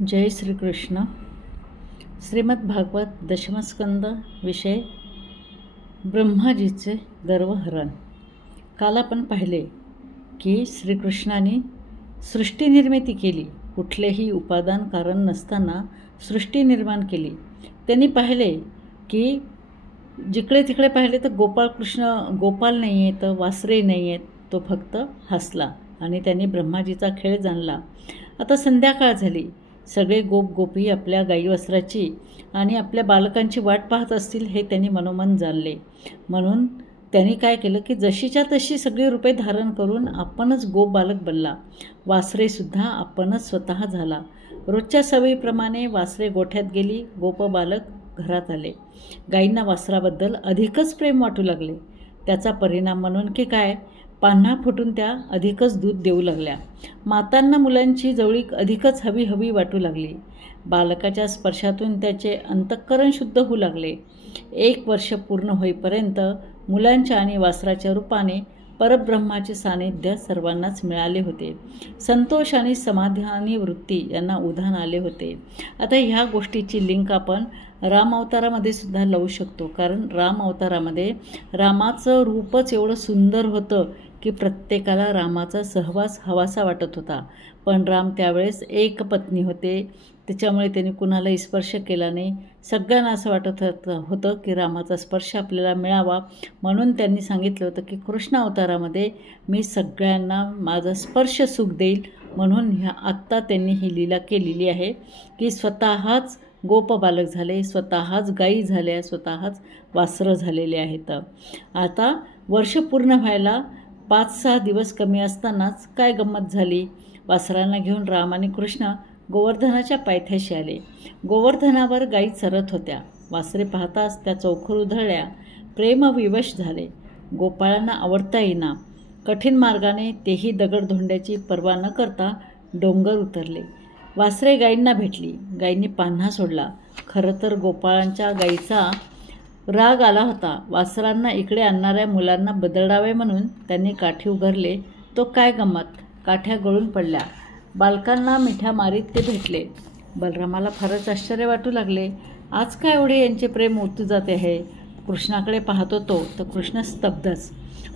जय श्री कृष्ण. श्रीमद भागवत दशमस्कंद विषय ब्रह्माजीचे गर्वहरण. काल आपण पाहिले की श्रीकृष्णाने सृष्टी निर्मिती केली. कुठलेही उपादान कारण नसताना सृष्टी निर्माण केली. त्यांनी पाहिले की जिकडे तिकडे पाहिले तर गोपाल नाही आहे, तर वासरे नाही आहेत. तो फक्त हसला आणि त्यांनी ब्रह्माजीचा खेळ जाणला. आता संध्याकाळ झाली. सगळे गोपी आपल्या गाई वस्त्राची आणि आपल्या बालकांची वाट पाहत असतील हे त्यांनी मनोमन जाणले. म्हणून त्यांनी काय केलं की जशीच्या तशी सगळी रूपे धारण करून आपणच बालक बनला. वासरेसुद्धा आपणच स्वतः झाला. रोजच्या सवयीप्रमाणे वासरे गोठ्यात गेली, बालक घरात आले. गाईंना वासराबद्दल अधिकच प्रेम वाटू लागले. त्याचा परिणाम म्हणून की काय, पान्हा फुटून त्या अधिकच दूध देऊ लागल्या. मातांना मुलांची जवळीक अधिकच हवी वाटू लागली. बालकाच्या स्पर्शातून त्याचे अंतःकरण शुद्ध होऊ लागले. 1 वर्ष पूर्ण होईपर्यंत मुलांच्या आणि वासराच्या रूपाने परब्रह्माचे सानिध्य सर्वांनाच मिळाले होते. संतोष आणि समाधानी वृत्ती यांना उधाण आले होते. आता ह्या गोष्टीची लिंक आपण राम अवतारामध्ये सुद्धा लावू शकतो. कारण राम अवतारामध्ये रामाचं रूपच एवढं सुंदर होतं की प्रत्येकाला रामाचा सहवास हवासा वाटत होता. पण राम त्यावेळेस एक पत्नी होते, त्याच्यामुळे त्यांनी कुणालाही स्पर्श केला नाही. सगळ्यांना असं वाटत होतं की रामाचा स्पर्श आपल्याला मिळावा. म्हणून त्यांनी सांगितलं होतं की कृष्ण अवतारामध्ये मी सगळ्यांना माझा स्पर्श सुख देईल. म्हणून आत्ता त्यांनी ही लीला केलेली आहे की स्वतःच बालक झाले, स्वतःच गायी झाल्या, स्वतःच वासरं झालेले आहेत. आता वर्ष पूर्ण व्हायला 5-6 दिवस कमी असतानाच काय गंमत झाली. वासरांना घेऊन राम आणि कृष्ण गोवर्धनाच्या पायथ्याशी आले. गोवर्धनावर गायी चरत होत्या. वासरे पाहताच त्या चौखर उधळल्या, प्रेमविवश झाले. गोपाळांना आवडता येईना. कठीण मार्गाने तेही दगडधोंड्याची पर्वा न करता डोंगर उतरले. वासरे गायींना भेटली. गायींनी पान्हा सोडला. खरं तर गोपाळांच्या गायीचा राग आला होता. वासरांना इकडे आणणाऱ्या मुलांना बदलावे म्हणून त्यांनी काठी उगारले. तो काय गंमत, काठ्या गळून पडल्या. बालकांना मिठ्या मारीत ते भेटले. बलरामाला फारच आश्चर्य वाटू लागले. आज काय एवढे यांचे प्रेम ओतू जाते आहे. कृष्णाकडे पाहतो तो तर कृष्ण स्तब्धच.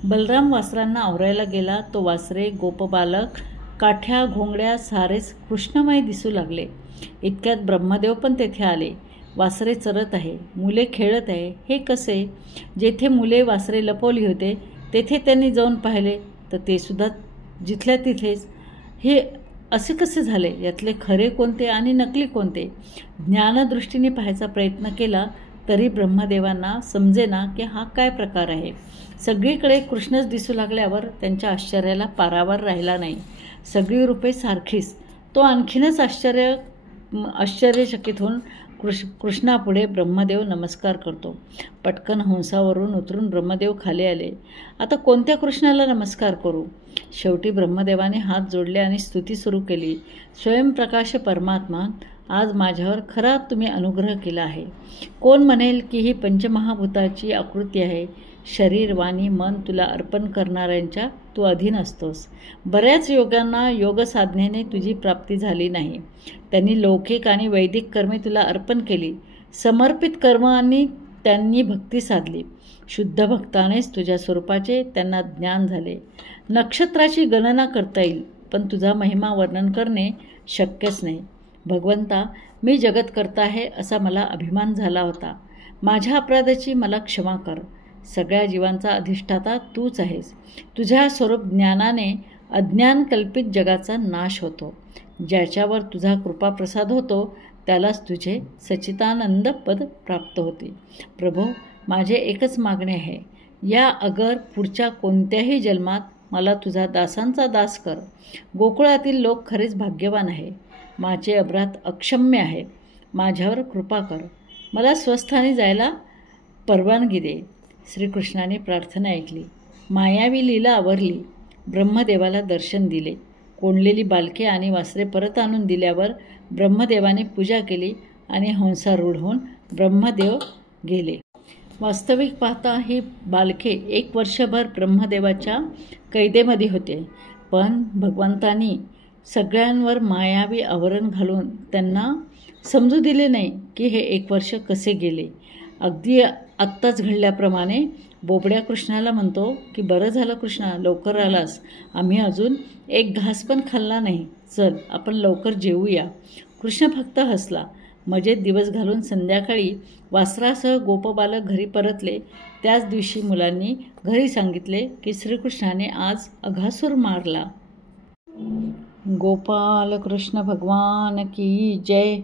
बलराम वासरांना आवरायला गेला. तो वासरे, बालक, काठ्या, घोंगड्या सारेच कृष्णमय दिसू लागले. इतक्यात ब्रह्मदेव पण तेथे आले. वासरे चरत आहे, मुले खेळत आहे. हे कसे? जेथे मुले वासरे लपवली होते तेथे त्यांनी जाऊन पाहिले तर ते सुद्धा जिथल्या तिथेच. हे असे कसे झाले? यातले खरे कोणते आणि नकली कोणते? ज्ञानदृष्टीने पाहायचा प्रयत्न केला तरी ब्रह्मदेवांना समजेना की हा काय प्रकार आहे. सगळीकडे कृष्णच दिसू लागल्यावर त्यांच्या आश्चर्याला पारावर राहिला नाही. सगळी रूपे सारखीच. तो आणखीनच आश्चर्यचकित होऊन कृष्णापुढे ब्रह्मदेव नमस्कार करतो. पटकन हंसावरून उतरून ब्रह्मदेव खाली आले. आता कोणत्या कृष्णाला नमस्कार करू? शेवटी ब्रह्मदेवाने हात जोडले आणि स्तुती सुरू केली. स्वयंप्रकाश परमात्मा, आज माझ्यावर खरा तुम्ही अनुग्रह केला आहे. कोण म्हणेल की ही पंचमहाभूताची आकृती आहे. शरीर, वाणी, मन तुला अर्पण करणाऱ्यांच्या तू अधीन असतोस. बऱ्याच योगांना योग साधनेने तुझी प्राप्ती झाली नाही. त्यांनी लौकिक आणि वैदिक कर्मे तुला अर्पण केली. समर्पित कर्मांनी त्यांनी भक्ती साधली. शुद्ध भक्तानेच तुझ्या स्वरूपाचे त्यांना ज्ञान झाले. नक्षत्राची गणना करता येईल पण तुझा महिमा वर्णन करणे शक्यच नाही. भगवंता, मी जगतकर्ता आहे असा मला अभिमान झाला होता. माझ्या अपराधाची मला क्षमा कर. सगळ्या जीवांचा अधिष्ठाता तूच आहेस. तुझ्या स्वरूप ज्ञानाने अज्ञान कल्पित जगाचा नाश होतो. ज्याच्यावर तुझा कृपाप्रसाद होतो त्यालाच तुझे सच्चिदानंद पद प्राप्त होते. प्रभो, माझे एकच मागणे आहे. या अगर पुढच्या कोणत्याही जन्मात मला तुझा दासांचा दास कर. गोकुळातील लोक खरेच भाग्यवान आहे. माझे अपराध अक्षम्य आहे. माझ्यावर कृपा कर. मला स्वस्थानी जायला परवानगी दे. श्रीकृष्णाने प्रार्थना ऐकली. मायावी लीला आवरली. ब्रह्मदेवाला दर्शन दिले. कोंडलेली बालके आणि वासरे परत आणून दिल्यावर ब्रह्मदेवाने पूजा केली आणि हंसारूढ होऊन ब्रह्मदेव गेले. वास्तविक पाहता ही बालके 1 वर्षभर ब्रह्मदेवाच्या कैदेमध्ये होते. पण भगवंतांनी सगळ्यांवर मायावी आवरण घालून त्यांना समजू दिले नाही की हे 1 वर्ष कसे गेले. अगदी आत्ताच घडल्याप्रमाणे बोबड्या कृष्णाला म्हणतो की बरं झालं कृष्णा, लवकर आलास. आम्ही अजून एक घास पण खाल्ला नाही. चल आपण लवकर जेवूया. कृष्ण फक्त हसला. मजेत दिवस घालून संध्याकाळी वासरासह गोपबालक घरी परतले. त्याच दिवशी मुलांनी घरी सांगितले की श्रीकृष्णाने आज अघासूर मारला. गोपाल कृष्ण भगवान की जय.